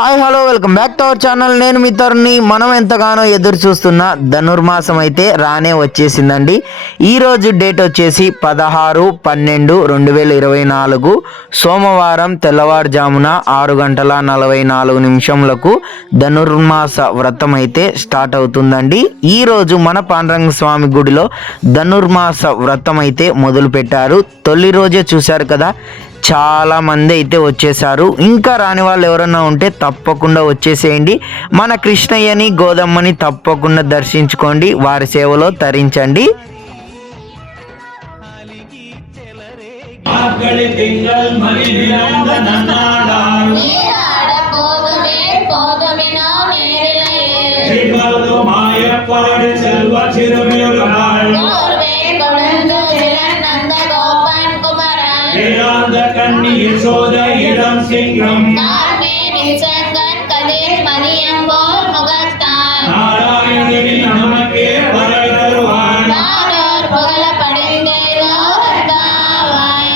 Hi hello welcome back to our channel. నేను మీ తరుణ్ని. మనం ఎంతగానో ఎదురు చూస్తున్న ధనుర్మాసం అయితే రానే వచ్చేసిందండి. ఈరోజు డేట్ వచ్చేసి 16/12/2024 సోమవారం తెల్లవారుజామున 6:44 ధనుర్మాస వ్రతం అయితే స్టార్ట్ అవుతుందండి. ఈరోజు మన పాండురంగ స్వామి గుడిలో ధనుర్మాస వ్రతం అయితే మొదలు పెట్టారు. తొలి రోజే చూశారు కదా, చాలా మంది అయితే వచ్చేసారు. ఇంకా రాని వాళ్ళు ఎవరన్నా ఉంటే తప్పకుండా వచ్చేసేయండి. మన కృష్ణయ్యని గోదమ్మని తప్పకుండా దర్శించుకోండి, వారి సేవలో తరించండి. கண்ணி யசோத இடம் சிங்கம் நிசங்கன் கதிர் மணியம்போல் முகத்தான் நாராயணனின் நமக்கே வரை தருவான் நானோர் புகழ படுங்கேரோ தாவாய்.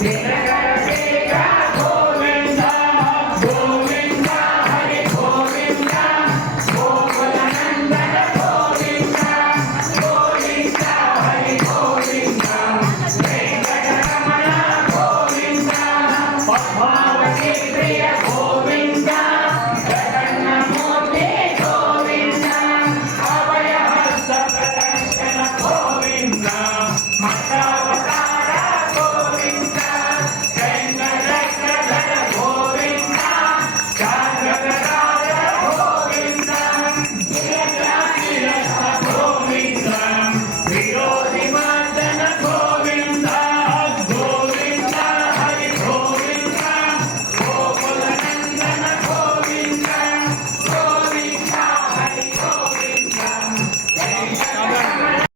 Yeah.